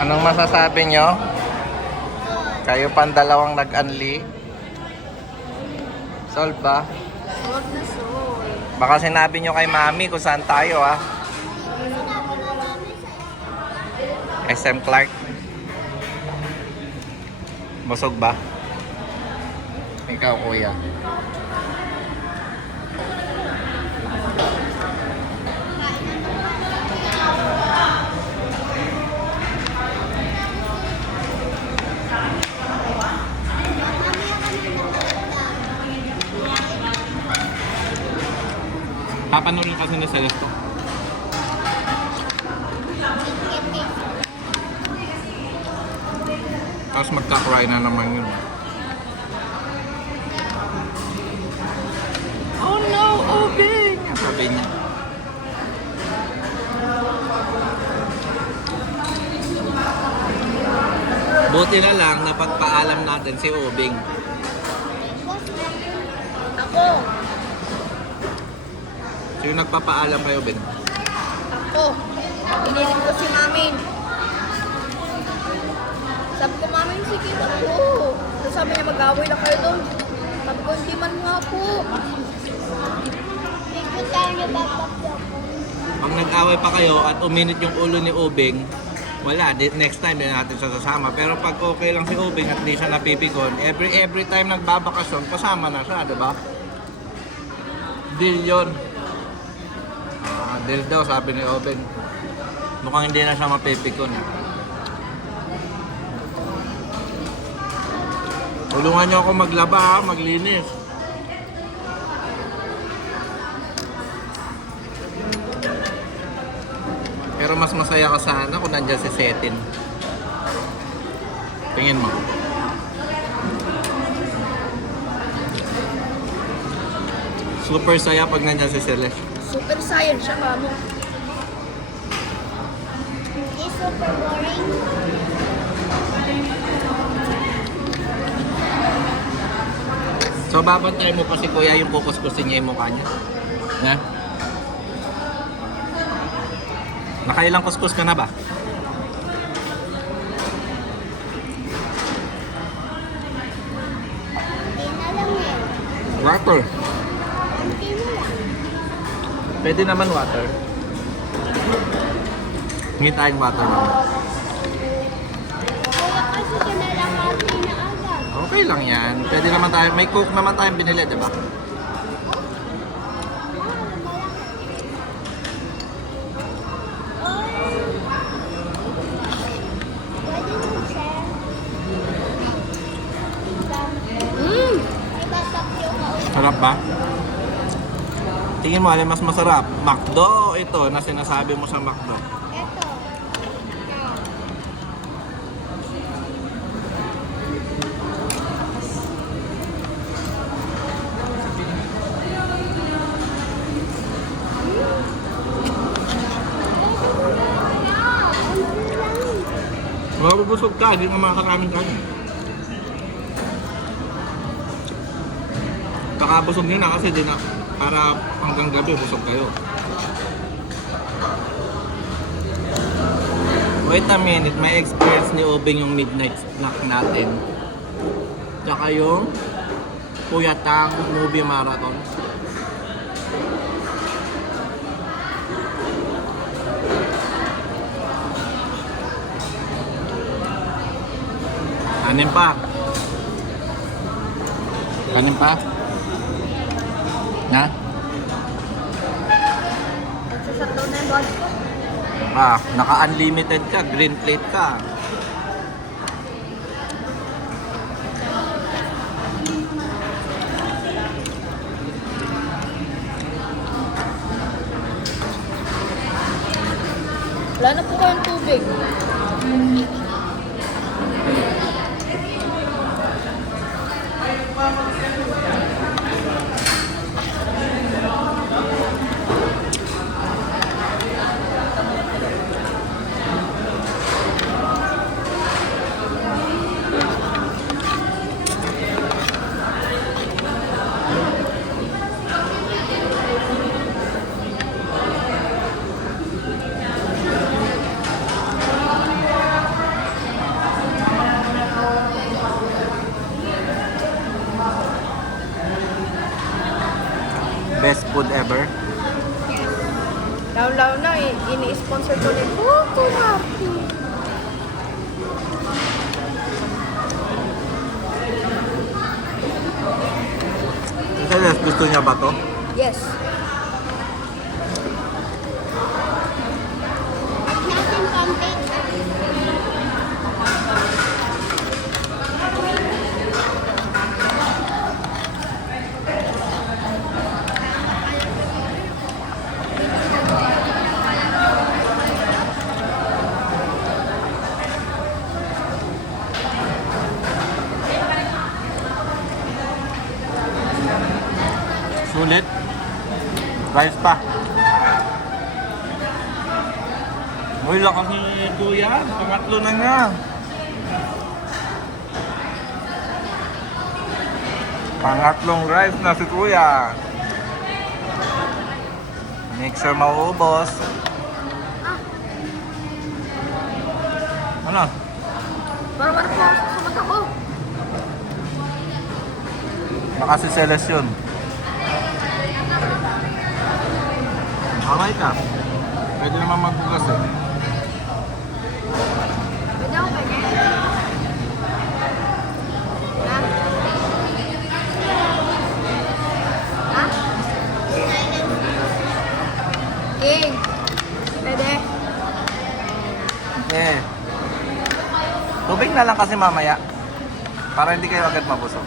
Anong masasabi nyo? Kayo pang dalawang nag-unli. Solve ba? Huwag na soul. Baka sinabi nyo kay mami kung saan tayo ah. SM Clark. Busog ba? Ikaw kuya. Papanoorin kasi na Celeste. Tapos magka-cry na naman yun. Oh no, Obing! Sabi niya. Buti na lang napagpaalam natin si Obing. Ako. Sino nagpapaalam kayo, Ben? Ako. Inilig ko si Mami. Sabi ko, Mami, sige na po. Tapos sabi niya, mag-away lang kayo doon. Sabi ko, hindi man nga po. Pag nag-away pa kayo at uminit yung ulo ni Obing, wala, next time din natin siya sasama. Pero pag okay lang si Obing at di siya napipikon, every time nagbabakasyon, kasama na siya, diba? Deal yun. Deal daw, sabi ni Obing. Mukhang hindi na siya mapipikon. Tulungan niyo ako maglaba ha, maglinis. Pero mas masaya ka sana kung nandiyan si Setin. Tingin mo. Super saya pag nandiyan si Celeste. Super science siya, Mami. Hindi super boring. So babantay mo pa si Kuya yung kukuskusin niya yung mukha niya. Na? Nakailang kuskus ka na ba? Hindi na lang yan. Water. Hindi na lang. Pwede naman water. Hingi tayong water naman. Kaya kasi kinalalaki na agad. Okay lang yan. Pwede naman tayo. May coke naman tayong binili, di ba? Pwede mo siya. May batak yung Sarap ba? Tingin mo, alin mas masarap? McDo ito na sinasabi mo sa McDo. Ito. Mabubusog ka, hindi ka makakaraming kanin. Kakabusog nyo na kasi di na, para hanggang gabi busog kayo. Wait a minute, may experience ni Obing yung midnight snack natin. Tsaka yung Kuya Tang movie marathon. Kanin pa. Kanin pa. Na? Nagsasaktaw na yung body ko. Naka-unlimited ka, green plate ka. Wala na po kayong tubig. sponsor ko ni Coco Martin. Celeste, gusto niya ba to? Yes. Natin konti. Sulit. Rice pa. Uy, lakas ni Kuya. Pangatlo na nga. Pangatlong rice na si Kuya. Make sure mauubos. Ano? Marmar po ako sa mata ko. Baka si Celeste yun. Kamay ka. Pwede naman magbukas eh. Pwede ako kanya. Ha? Ha? King. Pwede. Eh. Tubig na lang kasi mamaya. Para hindi kayo agad mabusog.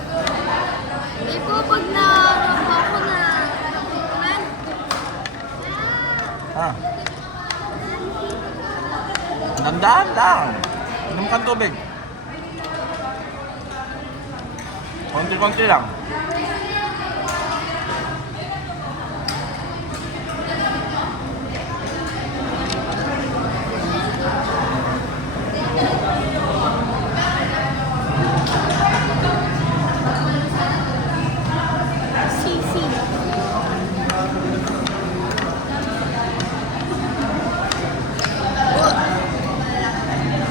Hindi po pag naramba ako na nakukulan. Ah. Nandaan lang. Inom kang tubig. Konti-konti lang. Sisi.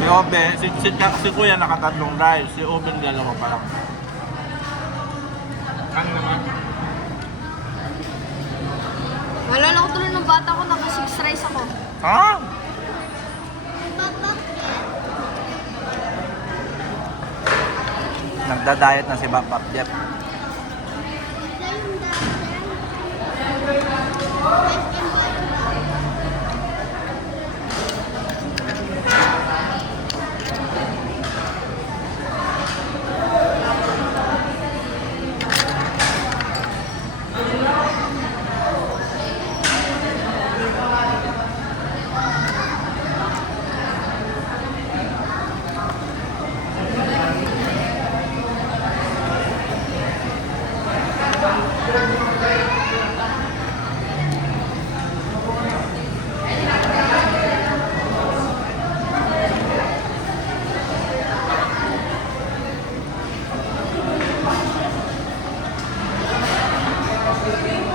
Si Obe, si Kuya nakatatlong rice. Si Oben dalawa pa lang. Ano naman? Nalala ko tuloy ng bata ko, naka 6 rice ako. Ha? Nagda-diet na si Bapap Jeff.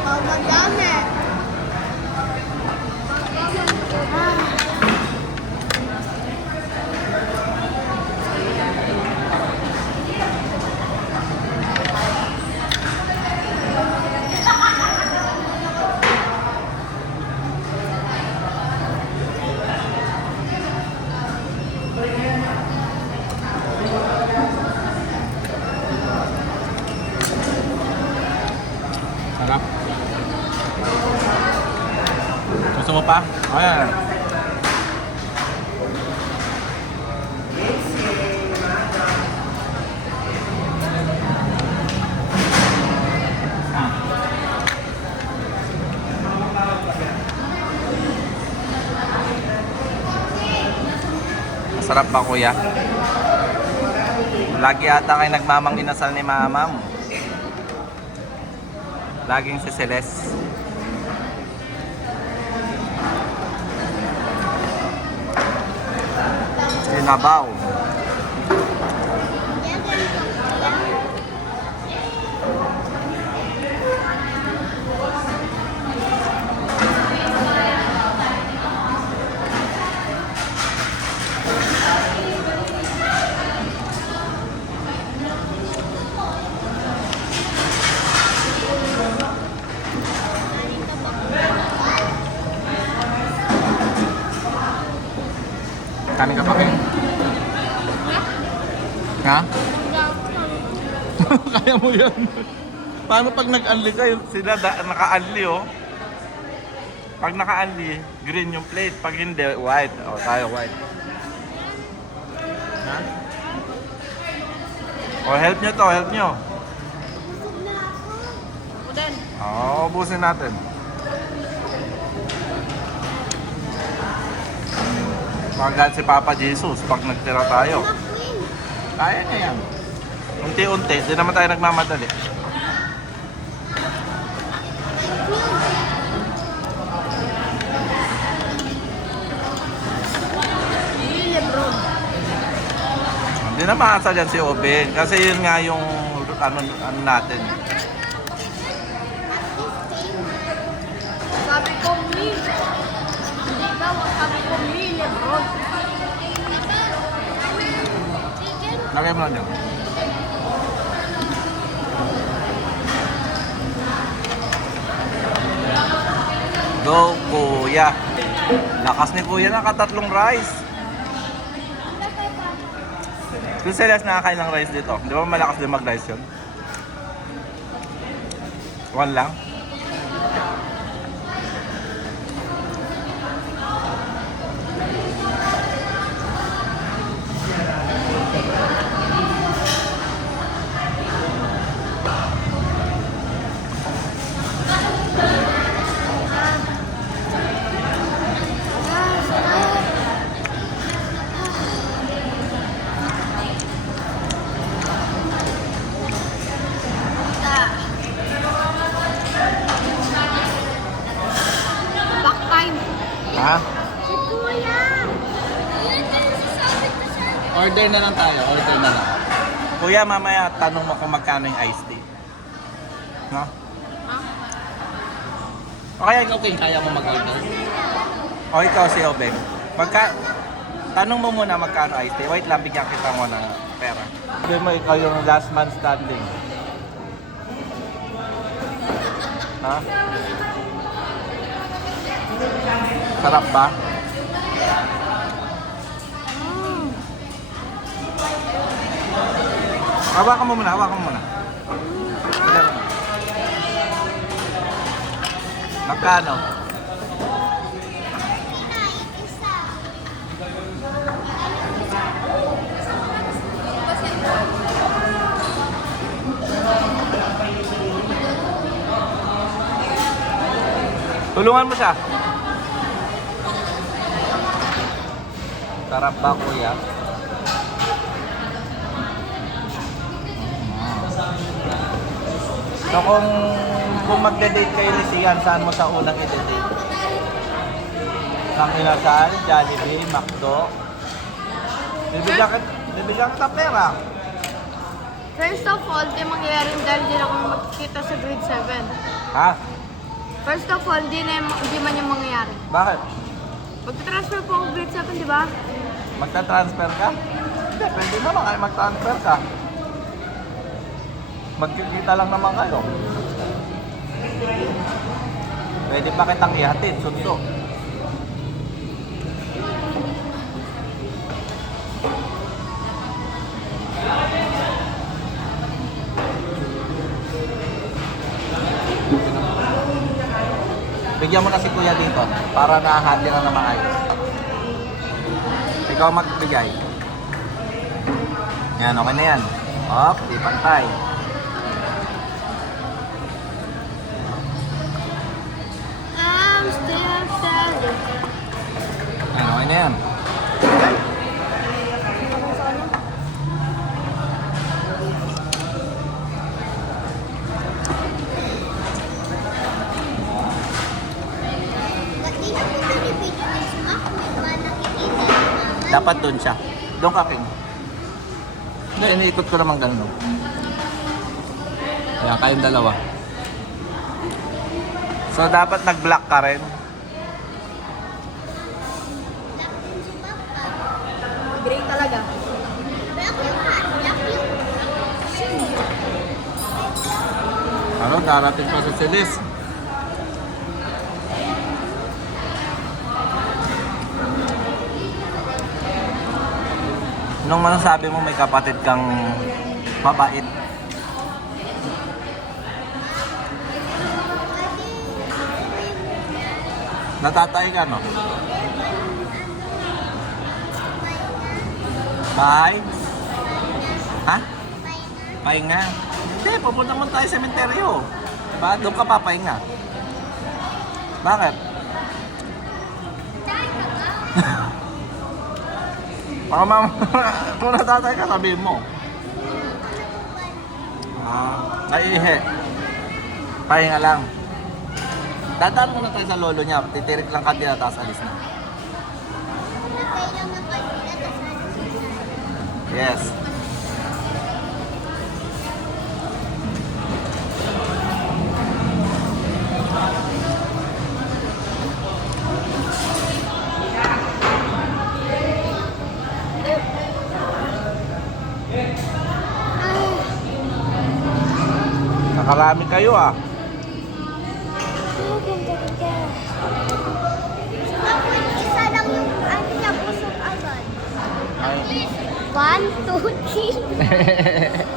Oh, madami. Sarap. Gusto mo pa? Ayan. Masarap ba, Kuya? Lagi ata kayo nagmamang inasal ni Mama mo. Laging si Celeste. Sinabaw. Obeng? Ha? Kaya mo yan. Paano pag nag-unli kayo? Sila naka-unli oh. Pag naka-unli, green yung plate. Pag hindi, white. O, tayo white. Ha? O, help nyo to, help nyo. Ako din. Oo, ubusin natin. Magat si Papa Jesus pag nagtira tayo. Kaya na yan. Unti-unti, di naman tayo nagmamadali. Lebron. Hindi na maasa dyan si Obeng. Kasi yun nga yung ano natin. Sabi ko, me. Hindi daw, sabi ko, me, Lebron. Lagay mo lang dyan. Go, Kuya. Lakas ni Kuya, nakatatlong rice. Si Celeste nakakain ng rice dito. Di ba malakas din mag-rice yun? One lang? Back time. Ha? Si Kuya! Yun yung sasabi ko sa... Order na lang tayo, order na lang. Kuya, mamaya tanong mo kung magkano yung iced tea. No? O kaya ikaw, King, kaya mo mag-order? O ikaw si Obeng. Tanong mo muna magkano iced tea. Wait lang, bigyan kita mo ng pera. Hindi mo ikaw yung last man standing. Ha? Sarap ba? Hawakan mo muna, hawakan mo muna. Magkano? Isa. Tulungan mo siya. Sarap ba, Kuya? So kung magde-date kayo ni Sian, saan mo sa unang i-date? Sang Inasal, Jollibee, McDo. Bibigyan kita pera. First of all, di mangyayari dahil di na kami magkikita sa grade 7. Ha? First of all, di man yung mangyayari. Bakit? Magta-transfer po ako grade 7, di ba? Magta-transfer ka? Hindi, pwede naman kayo mag-transfer ka. Magkikita lang naman kayo. Pwede pa kitang ihatid, sunso. Bigyan mo na si Kuya dito para nahati na na maayos. Ikaw magbigay. Yan, okay na yan. Op, di pantay. I'm still standing. Yan, okay na yan. Hindi na po pinipili ng smack. May ba nakikita yung mga... Dapat doon siya. Doon ka, King. Hindi, iniikot ko naman ganun. Ayan, kayong dalawa. So, dapat nag-block ka rin. Grade talaga. Black yung hat. Black yung... Ano, darating pa sa Celis. Nung masasabi mo may kapatid kang mabait. Natatay ka, no? Bahay? Ha? Pahinga? Hindi, pupunta mo tayo sa sementeryo. Diba? Doon ka papahinga. Bakit? Baka kung natatay ka, sabihin mo. Naiihi. Pahinga lang. Dadaan muna tayo sa lolo niya. Titirik lang kantina, tapos alis na. Kailangan pa sila tapos Yes. Nakarami kayo ah. Ako, isa lang yung ano niya, busog agad. Ay. 1, 2, 3.